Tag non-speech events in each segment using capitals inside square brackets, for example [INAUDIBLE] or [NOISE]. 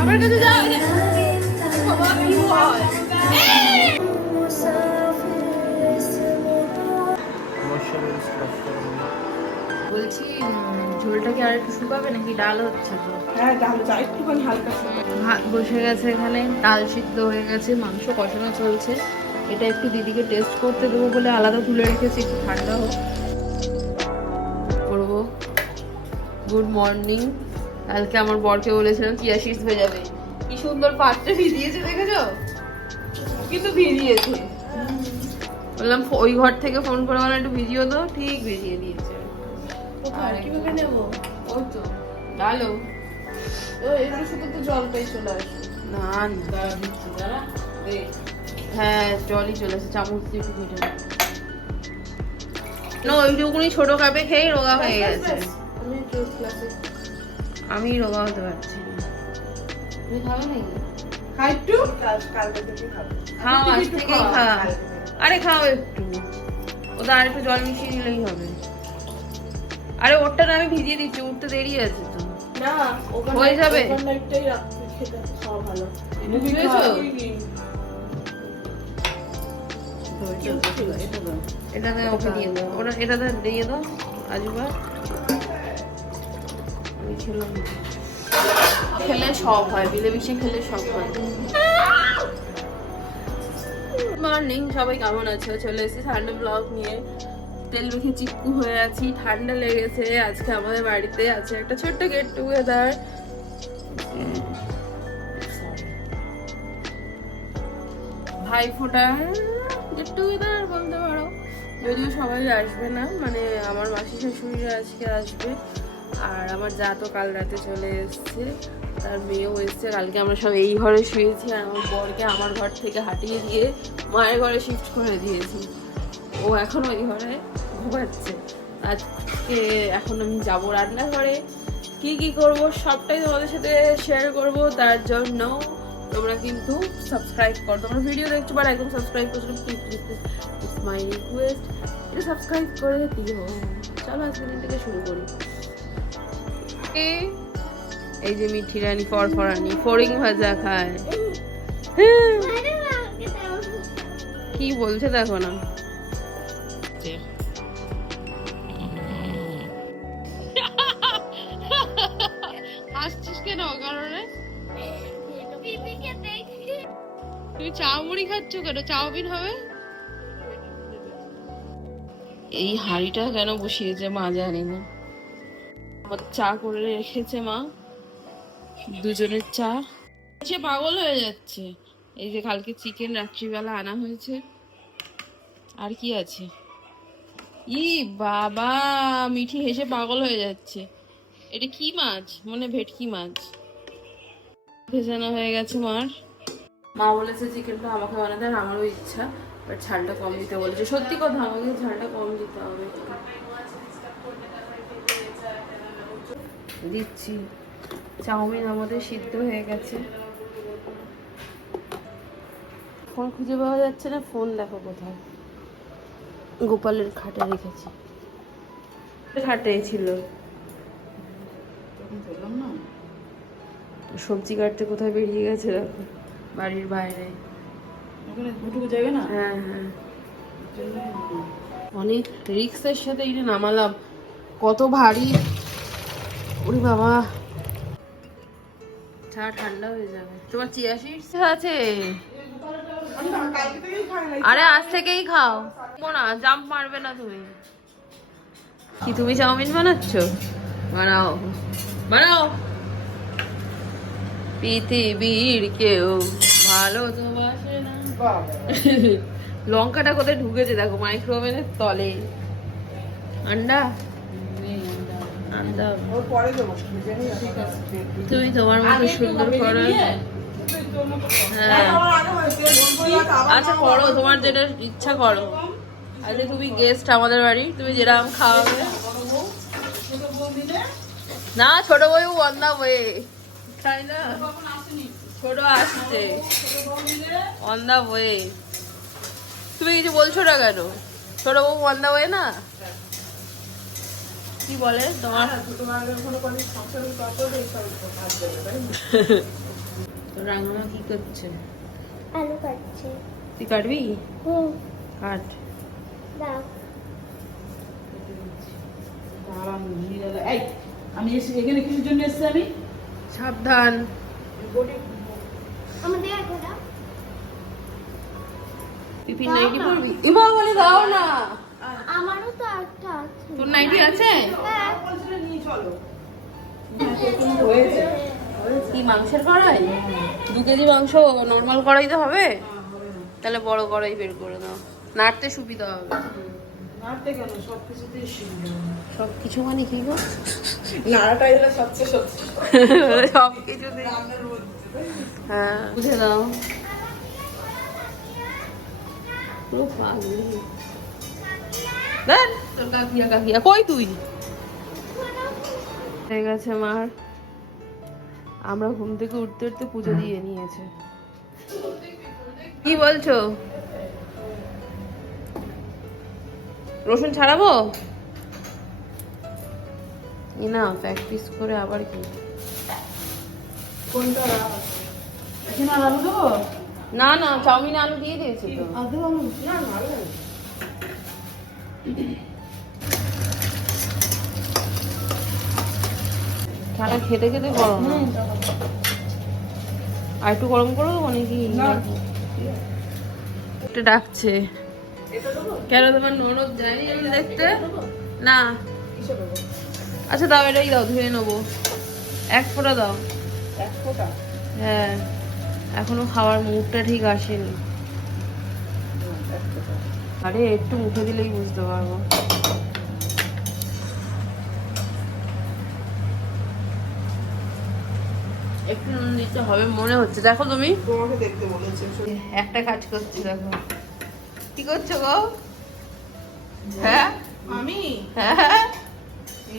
আমার কাছে যাও বাবা কি হয় বলছি ঝোলটা কি আর একটু শুকাবে নাকি? ডাল হচ্ছে তো। হ্যাঁ ডাল একটুখানি হালকা ভাত বসে গেছে এখানে। ডাল সিদ্ধ হয়ে গেছে মাংস কষানো চলছে। এটা একটু দিদিকে টেস্ট করতে দেবো বলে আলাদা তুলে রেখেছি একটু ঠান্ডা হোক। করব। গুড মর্নিং কালকে আমার বরকে বলেছিলাম কি চিয়া সিডস ভেজাবে। কি সুন্দর পাত্রে ভিজিয়েছে দেখেছ? কিন্তু ভিজিয়েছে। বললাম ওই ঘর থেকে ফোন করে বললাম একটু ভিজিও তো ঠিক ভিজিয়ে দিয়েছে। আর কীভাবে নেব? ওই তো ডালো। ও এগুলো শুধু তো জলটাই চলে আসে। না না। হ্যাঁ জলই চলে এসেছে চামচ দিয়ে একটু ঘুটে না ওইটুকুনি ছোট কাপে খেয়ে রোগা হয়ে গেছে। আমি ক্লাসে আমি রোগা হতে পারছি না। তুমি খাবে নাকি? খাই একটু। কালকে থেকে খাব। খাও আজ থেকেই খাও, খাও। কালকে থেকে। আরে খাও একটু। ওটা আর একটু জল মিশিয়ে দিলেই হবে। আরে ওরটা না আমি ভিজিয়ে দিচ্ছি উঠতে দেরি আছে তো। না হয়ে যাবে? ওখানটাই রাখতে খেতে খাওয়া ভালো। এটাতে ওকে দিয়ে দাও। ওটা এটাতে দিয়ে দাও আজুবা আমি খেলাম খেলে সব হয় মিলেমিশে খেলে সব হয়। মর্নিং সবাই কেমন আছো? চলে এসেছি ঠান্ডা ব্লগ নিয়ে। তেল মেখে চিক্কু হয়ে আছি, ঠান্ডা লেগেছে আজকে আমাদের বাড়িতে। আছে একটা ছোট্ট গেট টুগেদার ভাই ফোটার গেট টুগেদার বলতে পারো। যদিও সবাই আসবে না মানে আমার মাসি শাশুড়িরা আজকে আসবে। আর আমার যা তো কাল রাতে চলে এসছে, তার মেয়েও এসছে, কালকে আমরা সব এই ঘরে শুয়েছি আর আমার বরকে আমার ঘর থেকে হাঁটিয়ে দিয়ে মায়ের ঘরে শিফট করে দিয়েছি। ও এখন ওই ঘরে ঘুমাচ্ছে। আজকে এখন আমি যাব রান্নাঘরে। কি কি করব সবটাই তোমাদের সাথে শেয়ার করব, তার জন্য তোমরা কিন্তু সাবস্ক্রাইব করো। তোমরা ভিডিও দেখছ বাট একদম সাবস্ক্রাইব করছ please please please it's my request এটা সাবস্ক্রাইব করে দিও। চলো আজকে থেকে শুরু করি। এই যে মিঠি রানী ফরফরানি ফড়িং ভাজা খায়। কি বলছে দেখো না। হাসছিস কেন কারণে তুমি চা মুড়ি খাচ্ছ কেন? চাউমিন হবে? এই হাঁড়িটা কেন বসিয়েছে মা জানি না। চা করে রেখেছে মা। দুজনের চা। সে পাগল হয়ে যাচ্ছে। এই যে কালকে চিকেন রাত্রিবেলা আনা হয়েছে। আর কি আছে? ই বাবা, মিঠি হেসে পাগল হয়ে যাচ্ছে। এটা কি মাছ? মনে ভেটকি মাছ। ভেজানো হয়ে গেছে মার। মা বলেছে চিকেনটা আমাকে বানাতে আমারও ইচ্ছা বাট ঝালটা কম দিতে বলেছে। সত্যি কথা, আমাকে ঝালটা কম দিতে হবে একটু। দিচ্ছি। চাউমিন আমাদের সিদ্ধ হয়ে গেছে। ফোন খুঁজে পাওয়া যাচ্ছে না ফোন দেখো কোথায়। গোপালের খাটে রেখেছি। খাটে ছিল। সবজি কাটতে কোথায় বেরিয়ে গেছে দেখো। বাড়ির বাইরে। জায়গা না? হ্যাঁ হ্যাঁ। অনেক রিক্সের সাথে এটা নামালাম। কত ভারী ওরে বাবা। ঠান্ডা হয়ে যাবে। তোমার চিয়া আছে? আরে আজ থেকেই খাও। জাম্প মারবে না তুমি। কি তুমি চাউমিন বানাও। বানাও। পৃথিবীর কেউ ভালো তো বাসে না। লঙ্কাটা কোথায় ঢুকেছে দেখো মাইক্রোওভেনের তলে। আন্ডা? তুমি তোমার মতো সুন্দর করো হ্যাঁ। আচ্ছা করো তোমার যেটা ইচ্ছা করো। আজকে তুমি গেস্ট আমাদের বাড়ি তুমি যেরকম খাওয়াবে। না ছোট অন দা ওয়ে তাই না? ছোট আসছে। অন দা ওয়ে তুমি কিছু বলছো না কেন? ছোট বউ অন দা ওয়ে না? কি বলে? তোমার [LAUGHS] রাঙামা কি করছে? আলু কাটছে। তুই কাটবি? হুম। কাট। আমি এসে এখানে কিসের জন্য এসেছি আমি? সাবধান। টিফিন নাইটি ইমা বলে দাও না। আমারও তো একটা আছে। তোর নাইটি আছে? হ্যাঁ। নিয়ে চলো হয়েছে। কি মাংসের কড়াই? দু কেজি মাংস নর্মাল কড়াইতে হবে? তাহলে বড় কড়াই বের করে দাও। নাড়তে সুবিধা হবে। সব কিছুতেই সুবিধা সব কিছু মানে কি গো? নাড়াটাই হলো সবচেয়ে সত্যি সব কিছুতে হ্যাঁ। বুঝে দাও। পুরো পাগলি দেখ তোর কাকিয়া কাকিয়া কই তুই? হয়ে গেছে মার। আমরা ঘুম থেকে উঠতে উঠতে পুজো দিয়ে নিয়েছে। কি বলছো? রসুন ছাড়াবো? ই না প্র্যাকটিস করে আবার কি? কোনটা? আলু না না চাউমিন আলু দিয়ে দিয়েছি তো। আলু না না চাটা খেতে খেতে গরম। আর একটু গরম করে দেবো নাকি? না। ডাকছে। কেন তোমার ননদ যায়নি আমি দেখতে? না। আচ্ছা দাও এটাই দাও ধুয়ে নেব। এক ফোঁটা দাও। এক ফোঁটা? হ্যাঁ। এখনও খাওয়ার মুডটা ঠিক আসেনি। আরে একটু মুখে দিলেই বুঝতে পারব। একটু নুন দিতে হবে মনে হচ্ছে। দেখো তুমি? তোমাকে দেখতে বলেছে একটা কাজ করছি দেখো। কি করছ গো? হ্যাঁ? আমি? হ্যাঁ?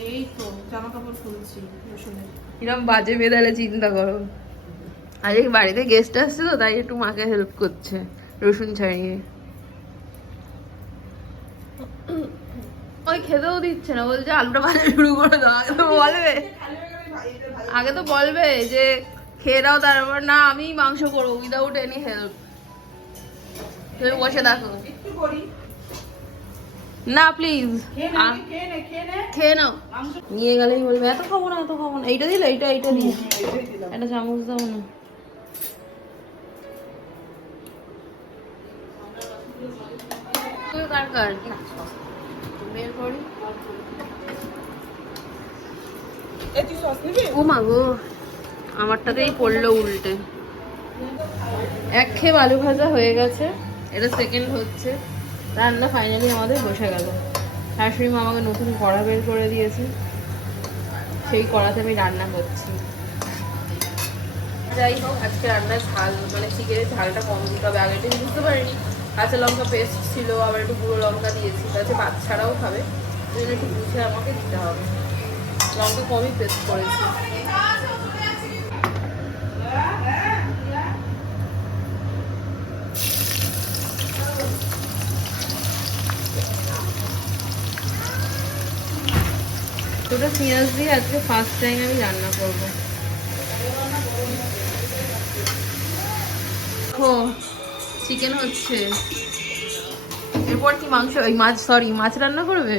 এই তো জামা কাপড় খুলছি বাজে বেদালে চিন্তা করো। আজকে বাড়িতে গেস্ট আসছে তো তাই একটু মাকে হেল্প করছে রসুন ছাড়িয়ে। ওই খেতেও দিচ্ছে না বলছে আলুটা ভাজা শুরু করে দাও আগে তো বলবে। আগে তো বলবে যে খেয়ে দাও তারপর না আমি মাংস করব উইদাউট এনি হেল্প তুমি বসে দেখো না প্লিজ খেয়ে নাও নিয়ে গেলেই বলবে এত খাব না এত খাব না। এইটা দিলে এইটা এইটা এটাই একটা চামচ দাও না। কার কার বের গো, আমারটাতেই পড়ল উল্টে। এক খেয়ে আলু ভাজা হয়ে গেছে, এটা সেকেন্ড হচ্ছে। রান্না ফাইনালি আমাদের বসে গেল। শাশুড়ি মা আমাকে নতুন কড়া বের করে দিয়েছে, সেই কড়াতে আমি রান্না করছি। যাই হোক, আজকে রান্নার ঝাল মানে চিকেনের ঝালটা কম দিতে হবে আগে থেকে বুঝতে পারিনি। কাঁচা লঙ্কা পেস্ট ছিল, আবার একটু গুঁড়ো লঙ্কা দিয়েছি তাতে বাচ্চারাও খাবে। জন্য একটু বুঝে আমাকে দিতে হবে। লঙ্কা কমই পেস্ট করেছি। ওটা পেঁয়াজ দিয়ে আজকে ফার্স্ট টাইম আমি রান্না করব। ও চিকেন হচ্ছে। এরপর কি মাংস? ওই মাছ সরি মাছ রান্না করবে?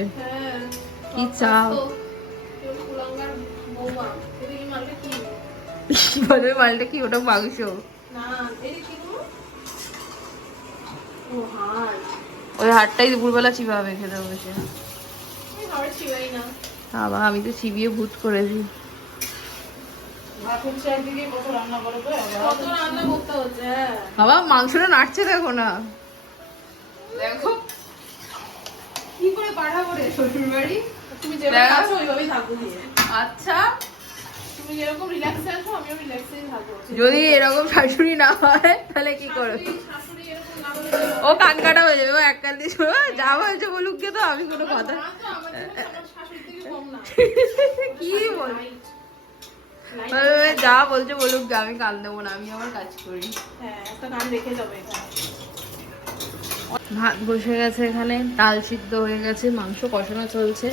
কি চাও? বলবে মালটা কি? ওটা মাংস। ওই হাটটাই দুপুরবেলা চিবাবে খেতে বসে। আমি তো চিবিয়ে ভূত করেছি ভাত হচ্ছে একদিকে কত রান্না করো তো আবার বাবা মাংসটা নাড়ছে দেখো না। দেখো। কি করে পাঠাবো রে? শ্বশুর বাড়ি তুমি যেভাবে আছো ওইভাবেই থাকব আচ্ছা। তুমি যেরকম রিল্যাক্সে আছো আমিও রিল্যাক্সেই থাকব। যদি এরকম শাশুড়ি না হয় তাহলে কি করে শাশুড়ি এরকম না হলে ও কান কাটা হয়ে যাবে। ও এক কান দিয়ে শুনো যা বলছে বলুক গে তো আমি কোনো কথা [LAUGHS] কি বল বলবে, যা বলছে বলুক গে আমি কান দেবো না আমি আমার কাজ করি। হ্যাঁ ভাত বসে গেছে এখানে ডাল সিদ্ধ হয়ে গেছে মাংস কষানো চলছে।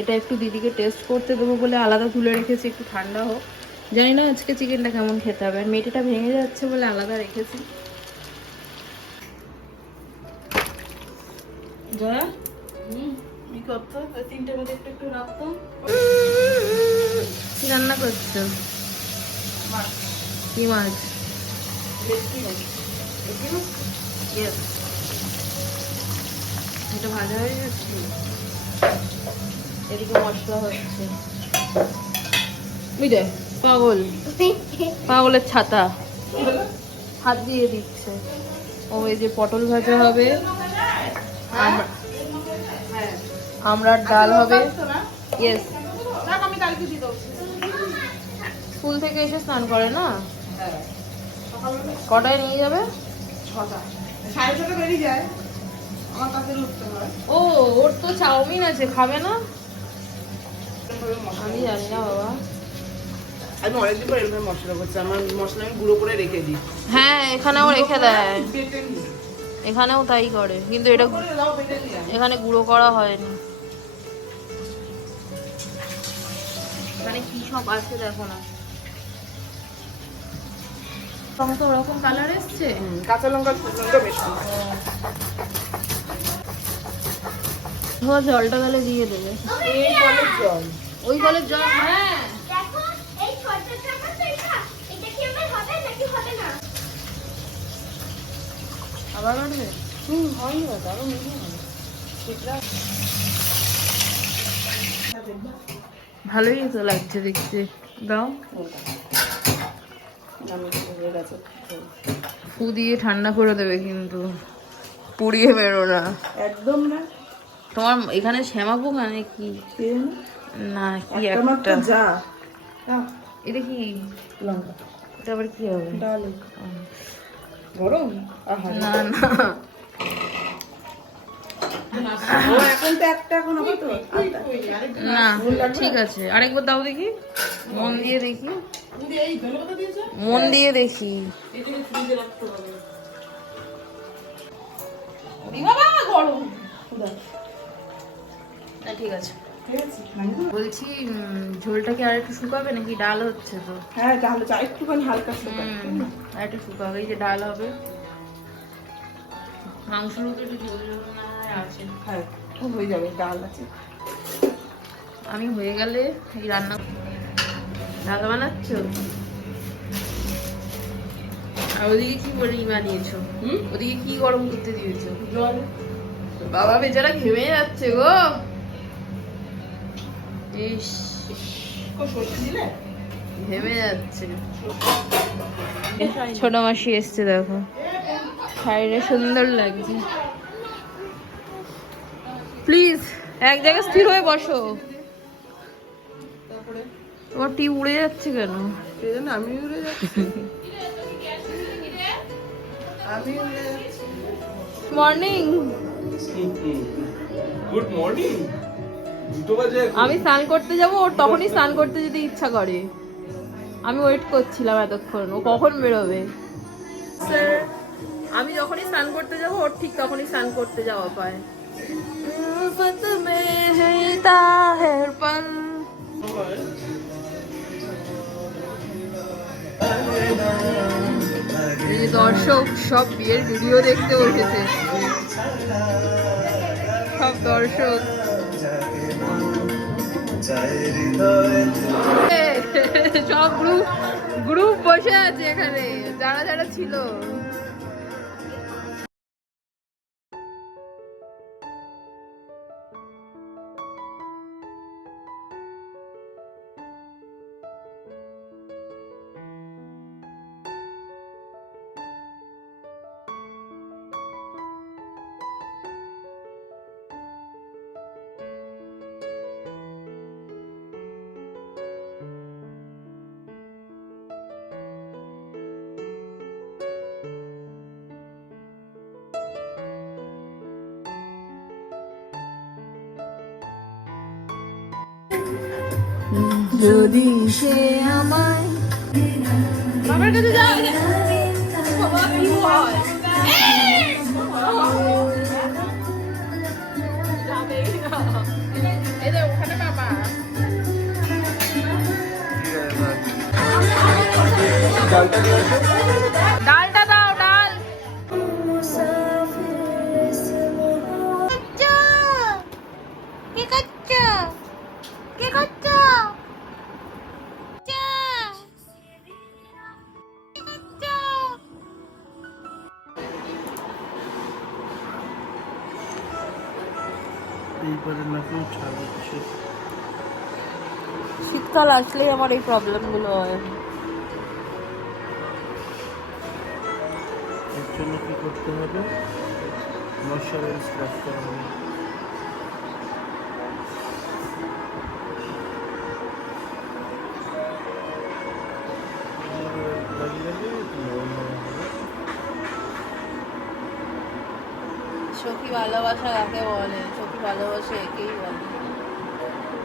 এটা একটু দিদিকে টেস্ট করতে দেবো বলে আলাদা তুলে রেখেছি একটু ঠান্ডা হোক। জানি না আজকে চিকেনটা কেমন খেতে হবে আর মেটেটা ভেঙে যাচ্ছে বলে আলাদা রেখেছি। জয়া? কি করতো? তিনটে মধ্যে একটু একটু রাখতো। কি রান্না করছ? কি মাছ. এটা ভাজা হয়ে যাচ্ছে এদিকে মশলা হচ্ছে। বুঝলে পাগল। পাগলের ছাতা। হাত দিয়ে দিচ্ছে। ও এই যে পটল ভাজা হবে। আমরা আমরা ডাল হবে। ইয়েস আমি কালকে দিয়ে দেবো স্কুল থেকে এসে স্নান করে না? হ্যাঁ কটায় নিয়ে যাবে? ছটা। সাড়ে ছটা বেরিয়ে যায়। আমার কাছে উঠতে হয়। ও ওর তো চাউমিন আছে খাবে না? আমি জানি না বাবা। আমি অনেকদিন পর এরকম মশলা করছি। আমার মশলা আমি গুঁড়ো করে রেখে দিই। হ্যাঁ এখানেও রেখে দেয়। এখানেও তাই করে। কিন্তু এটা। এখানে গুঁড়ো করা হয়নি। এখানে কি সব আছে দেখো না। টমেটো ওরকম কালার এসছে? কাঁচা লঙ্কা মেশানো ধোয়া জলটা গেলে দিয়ে দেবে। এই কলের জল। ওই কলের জল হ্যাঁ। হবে হবে না? আবার বাড়বে হুম হয় না দারুণ ঠিকরা ভালোই তো লাগছে দেখতে। দাও। ফু দিয়ে ঠান্ডা করে দেবে কিন্তু। পুড়িয়ে বেরো না। একদম না। তোমার এখানে শ্যামা পোকা নাকি কে? না কি একটা যা। এটা কি? লঙ্কা। এটা আবার কি হবে? গরম? না না ও এখন তো একটা এখন হবে তো না ঠিক আছে। আরেকবার দাও দেখি। মন দিয়ে দেখি। মন দিয়ে দেখি। ঠিক আছে। বলছি উম, ঝোলটা কি আর একটু শুকাবে নাকি? ডাল হচ্ছে তো। হ্যাঁ তাহলে চা একটুখানি হালকা আর একটু শুকাবে। এই যে ডাল হবে। মাংস একটু ঝোল ঝোল না আছে। হ্যাঁ হয়ে যাবে ডাল আছে। আমি হয়ে গেলে এই রান্না ডাল বানাচ্ছ? আর ওদিকে কি বানিয়েছো হুম? ওদিকে কি গরম করতে দিয়েছ? জল। বাবা বেচারা ঘেমে যাচ্ছে গো। ইস। কো দিলে? ঘেমে যাচ্ছে। ছোট মাসি এসছে দেখো। শাড়িটা সুন্দর লাগছে। প্লিজ এক জায়গায় স্থির হয়ে বসো। তারপরে? তোমার টি উড়ে যাচ্ছে কেন? আমি উড়ে যাচ্ছি। আমি উড়ে যাচ্ছি। মর্নিং গুড মর্নিং দুটো বাজে এখন। আমি স্নান করতে যাব ওর তখনই স্নান করতে যেতে ইচ্ছা করে। আমি ওয়েট করছিলাম এতক্ষণ ও কখন বেরোবে? স্যার আমি যখনই স্নান করতে যাব ওর ঠিক তখনই স্নান করতে যাওয়া পায় উলফত মে है ताहिर पल এই যে দর্শক সব বিয়ের ভিডিও দেখতে বসেছে সব দর্শক সব গ্রুপ গ্রুপ বসে আছে এখানে যারা যারা ছিল যদি সে আমায় বাবার কাছে যাও বাবা। কি হয় এই শীতকাল আসলেই আমার এই প্রবলেমগুলো হয়। এর জন্য কি করতে হবে? ময়শ্চারাইজ রাখতে হবে। সখী ভালোবাসা কাকে বলে? সখী ভালোবাসা একেই বলে।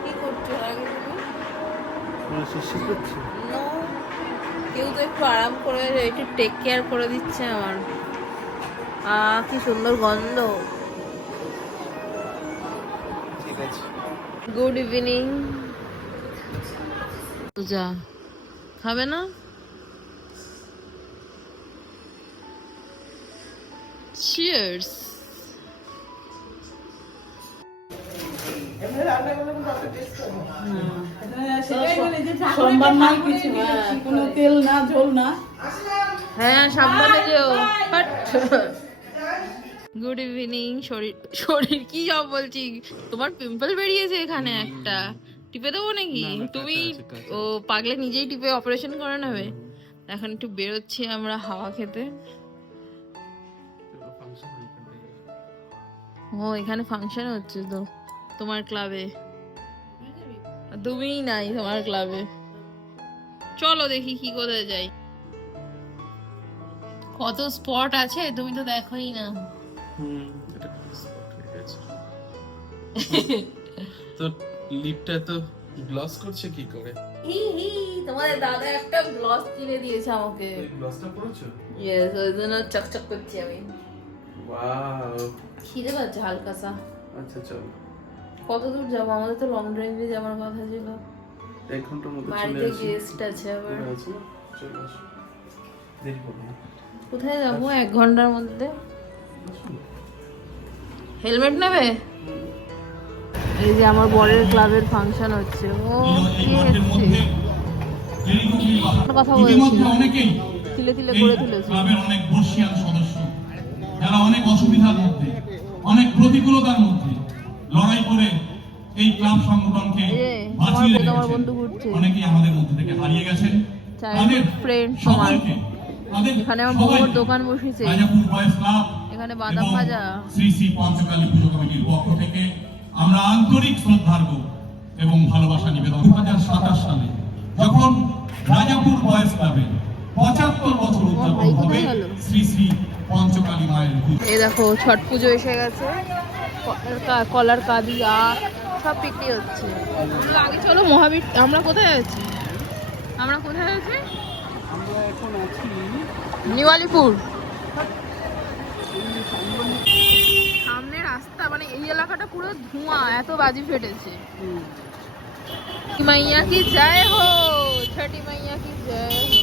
কি করছ তুমি মানে সে কেউ তো একটু আরাম করে একটু টেক কেয়ার করে দিচ্ছে আমার। আহ কি সুন্দর গন্ধ। ঠিক আছে। গুড ইভিনিং পূজা খাবে না? চিয়ার্স সোমবার না কিছু হ্যাঁ, কোনো তেল না ঝোল না। হ্যাঁ সাবধানে যেও। গুড ইভিনিং শরীর শরীর কি সব বলছি? তোমার পিম্পল বেরিয়েছে এখানে একটা। টিপে দেবো নাকি? তুমি ও পাগলে নিজেই টিপে অপারেশন করে নেবে। এখন একটু বেরোচ্ছি আমরা হাওয়া খেতে। ও এখানে ফাংশন হচ্ছে তো তোমার ক্লাবে তুমিই নাই তোমার ক্লাবে চলো দেখি কি কোথায় যাই। কত স্পট আছে তুমি তো দেখোই না। [LAUGHS] তো লিপটা তো গ্লস করছে কি করে? হি তোমাদের দাদা একটা গ্লস কিনে দিয়েছে আমাকে। গ্লসটা করেছ ইয়েস ওই জন্য চকচক করছি আমি। ওয়াও খিদে পাচ্ছে হালকা সা আচ্ছা চলো। কত দূর যাব? আমাদের তো লং ড্রাইভে যাওয়ার কথা ছিল। এক ঘণ্টার মধ্যে চলে বাড়িতে গেস্ট আছে আবার। কোথায় যাব এক ঘণ্টার মধ্যে? হেলমেট নেবে? এই যে আমার বরের ক্লাবের ফাংশন হচ্ছে। ও কথা বলছি। অনেকেই তিলে তিলে করে তুলেছে। ক্লাবের অনেক বর্ষিয়ান সদস্য। যারা অনেক অসুবিধার মধ্যে অনেক প্রতিকূলতার মধ্যে লড়াই করে এই ক্লাব সংগঠনকে বাঁচিয়ে রেখেছেন অনেকেই আমাদের মধ্যে থেকে হারিয়ে গেছেন। তাদের। সকলকে এখানে আমার দোকান বসেছে। রাজাপুর বয়েজ ক্লাব এখানে বাদাম ভাজা। শ্রী শ্রী পঞ্চকালী পুজো কমিটির পক্ষ থেকে আমরা আন্তরিক শ্রদ্ধার্ঘ এবং ভালোবাসা নিবেদন দু হাজার সাতাশ সালে যখন রাজাপুর ক্লাবে পঁচাত্তর বছর উদযাপন হবে শ্রী শ্রী পঞ্চকালী মায়ের এই দেখো ছট পুজো এসে গেছে। কলার কা- কলার সব বিক্রি হচ্ছে। আগে চলো মহাবীর আমরা কোথায় আছি? আমরা কোথায় আছি? আমরা এখন আছি নিওয়ালিপুর সামনে রাস্তা মানে এই এলাকাটা পুরো ধোঁয়া এত বাজি ফেটেছে। মাইয়া কি জয় হো? ছটি মাইয়া কি জয় হো?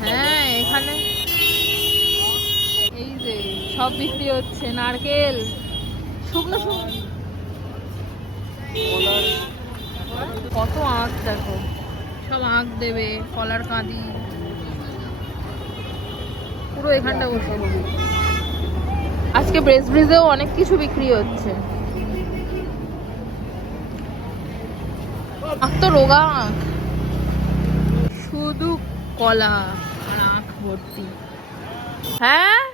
হ্যাঁ এখানে। এই যে সব বিক্রি হচ্ছে নারকেল। কত আখ দেখো। সব আখ দেবে, কলার কাঁদি। পুরো এখানটা বসে আজকে ব্রেস ব্রিজেও অনেক কিছু বিক্রি হচ্ছে। আখ তো রোগা আখ। শুধু কলা আর আখ ভর্তি। হ্যাঁ?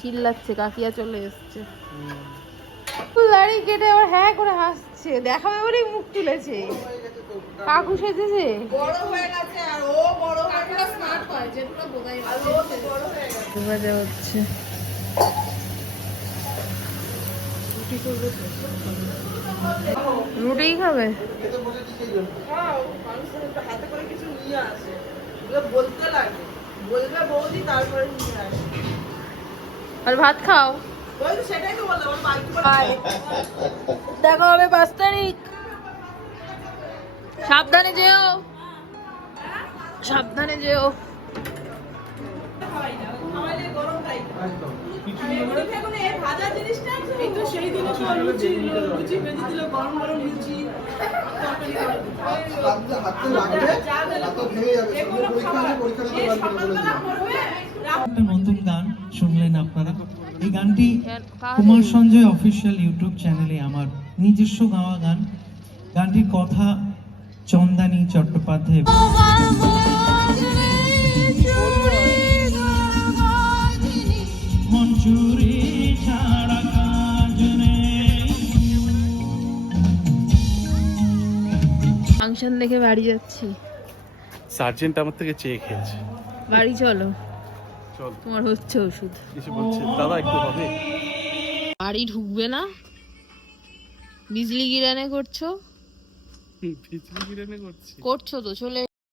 চিল্লাচ্ছে কাকিয়া চলে এসছে। দাড়ি কেটে আবার হ্যাঁ করে হাসছে। দেখাবে বলেই মুখ তুলেছে। কাকু সেজেছে? বড় হয়ে গেছে আর ও বড় কাকুটা স্মার্ট হয় যেগুলো বোগাই আর ভাত খাও. দেখা হবে পাঁচ তারিখ। সাবধানে যেও। সাবধানে যেও। নতুন গান শুনলেন আপনারা? এই গানটি কুমার সঞ্জয় অফিসিয়াল ইউটিউব চ্যানেলে আমার নিজস্ব গাওয়া গান। গানটির কথা চন্দানী চট্টোপাধ্যায় মঞ্জুরি ছাড়া ফাংশন দেখে বাড়ি যাচ্ছি। সার্জেন্ট আমার থেকে চেয়ে খেয়েছে। বাড়ি চলো। চল। তোমার হচ্ছে ওষুধ। কিছু বলছে দাদা একটু হবে? বাড়ি ঢুকবে না? বিজলি গিরানে করছ? বিজলি গিরানে করছি। করছ তো চলে